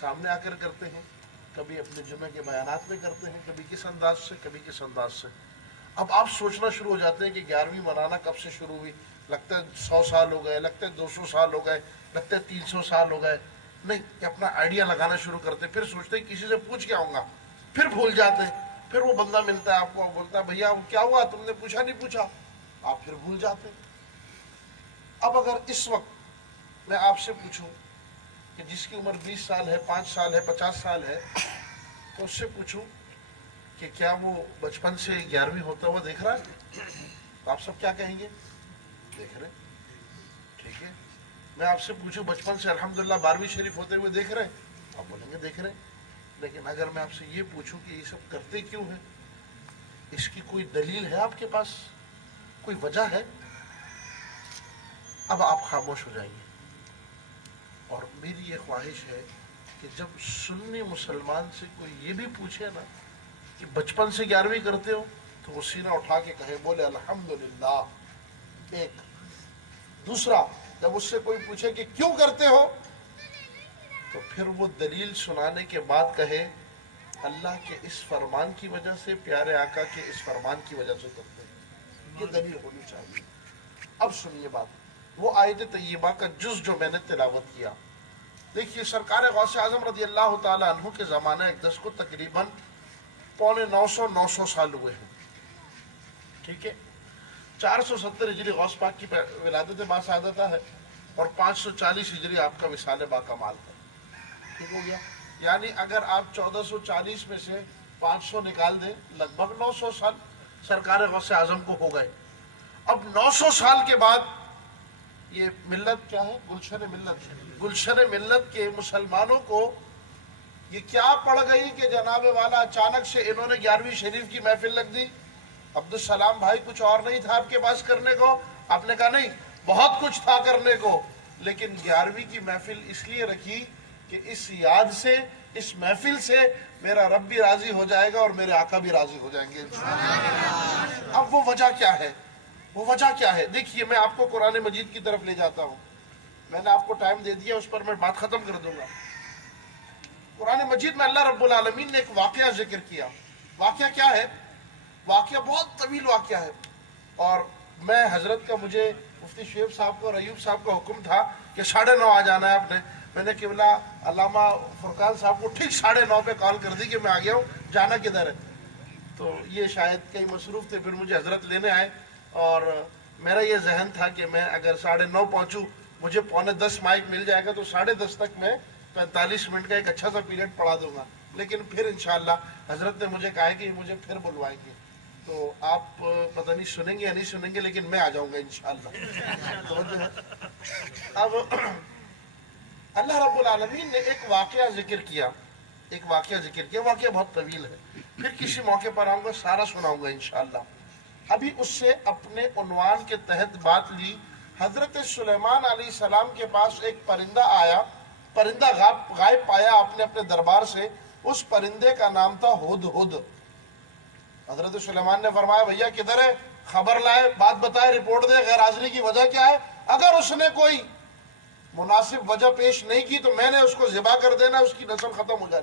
سامنے آ کر کرتے ہیں، کبھی اپنے جمعے کے بیانات میں کرتے ہیں، کبھی کس انداز سے کبھی کس انداز سے۔ اب آپ سوچنا شروع ہو جاتے ہیں کہ 11ویں منانا کب سے شروع ہوئی، لگتا ہے 100 سال ہو گئے، لگتا ہے 200 سال ہو گئے، لگتا ہے 300 سال ہو گئے۔ نہیں، کہ اپنا آئیڈیا لگانا شروع کرتے، پھر سوچتے ہیں کسی سے پوچھ کے آؤں گا، پھر بھول جاتے ہیں، پھر وہ بندہ ملتا ہے آپ کو، بولتا ہے بھیا وہ کیا ہوا، تم نے پوچھا نہیں پوچھا، آپ پھر بھول جاتے ہیں۔ اب اگر اس وقت میں آپ سے پوچھوں کہ جس کی عمر 20 سال ہے، 5 سال ہے، 50 سال ہے، تو اس سے پوچھوں کہ کیا وہ بچپن سے 11ویں ہوتا ہوا دیکھ رہا ہے، تو آپ سب کیا کہیں گے؟ دیکھ رہے۔ ٹھیک ہے، میں آپ سے پوچھوں بچپن سے الحمدللہ 12ویں شریف ہوتے ہوئے دیکھ رہے ہیں، آپ بولیں گے دیکھ رہے۔ لیکن اگر میں آپ سے یہ پوچھوں کہ یہ سب کرتے کیوں ہیں، اس کی کوئی دلیل ہے آپ کے پاس، کوئی وجہ ہے؟ اب آپ خاموش ہو جائیں گے۔ اور میری یہ خواہش ہے کہ جب سنی مسلمان سے کوئی یہ بھی پوچھے نا کہ بچپن سے 11ویں کرتے ہو، تو وہ سینہ اٹھا کے کہے، بولے الحمدللہ۔ ایک دوسرا، جب اس سے کوئی پوچھے کہ کیوں کرتے ہو، تو پھر وہ دلیل سنانے کے بعد کہے اللہ کے اس فرمان کی وجہ سے، پیارے آقا کے اس فرمان کی وجہ سے کرتے ہیں۔ یہ دلیل ہونی چاہیے۔ اب سنیے بات، وہ آیت طیبہ کا جز جو میں نے تلاوت کیا، دیکھیے سرکار غوث اعظم رضی اللہ تعالی عنہ کے زمانہ اقدس کو تقریباً 950 سال ہوئے ہیں۔ ٹھیک ہے، 470 ہجری غوث پاک کی ولادت باسعادتہ ہے، اور 540 ہجری آپ کا وصال باکمال ہے۔ ٹھیک ہو گیا، یعنی اگر آپ 1440 میں سے 500 نکال دیں، لگ بھگ 900 سال سرکار غوث اعظم کو ہو گئے۔ اب 900 سال کے بعد یہ ملت کیا ہے، گلشن ملت کے مسلمانوں کو یہ کیا پڑ گئی کہ جناب والا اچانک سے انہوں نے 11ویں شریف کی محفل لگ دی۔ عبدالسلام بھائی کچھ اور نہیں تھا آپ کے پاس کرنے کو؟ آپ نے کہا نہیں، بہت کچھ تھا کرنے کو، لیکن 11ویں کی محفل اس لیے رکھی کہ اس یاد سے، اس محفل سے میرا رب بھی راضی ہو جائے گا اور میرے آقا بھی راضی ہو جائیں گے انشاءاللہ۔ اب وہ وجہ کیا ہے؟ وہ وجہ کیا ہے؟ دیکھیے میں آپ کو قرآن مجید کی طرف لے جاتا ہوں، میں نے آپ کو ٹائم دے دیا، اس پر میں بات ختم کر دوں گا۔ قرآن مجید میں اللہ رب العالمین نے ایک واقعہ ذکر کیا۔ واقعہ کیا ہے؟ واقعہ بہت طویل واقعہ ہے، اور میں حضرت کا، مجھے مفتی شعیب صاحب کو اور ایوب صاحب کا حکم تھا کہ 9:30 آ جانا ہے آپ نے۔ میں نے قبلہ علامہ فرقان صاحب کو ٹھیک 9:30 پہ کال کر دی کہ میں آ گیا ہوں، جانا کدھر ہے؟ تو یہ شاید کئی مصروف تھے، پھر مجھے حضرت لینے آئے، اور میرا یہ ذہن تھا کہ میں اگر 9:30 پہنچوں، مجھے 9:45 مائک مل جائے گا تو 10:30 تک میں 45 منٹ کا ایک اچھا سا پیریڈ پڑھا دوں گا۔ لیکن پھر انشاءاللہ حضرت نے مجھے کہا کہ مجھے پھر بلوائیں گے، تو آپ پتہ نہیں سنیں گے یا نہیں سنیں گے، لیکن میں آ جاؤں گا انشاءاللہ۔ توجہ ہے۔ اب اللہ رب العالمین نے ایک واقعہ ذکر کیا، واقعہ بہت طویل ہے، پھر کسی موقع پر آؤں گا، سارا سناؤں گا انشاءاللہ۔ ابھی اس سے اپنے عنوان کے تحت بات لی۔ حضرت سلیمان علیہ السلام کے پاس ایک پرندہ آیا، پرندہ غائب پایا آپ نے اپنے دربار سے، اس پرندے کا نام تھا ہدہد۔ حضرت سلیمان نے فرمایا بھیا کدھر ہے، خبر لائے، بات بتائے، رپورٹ دے، غیر حاضری کی وجہ کیا ہے؟ اگر اس نے کوئی مناسب وجہ پیش نہیں کی تو میں نے اس کو ذبح کر دینا، اس کی نسل ختم ہو جائے۔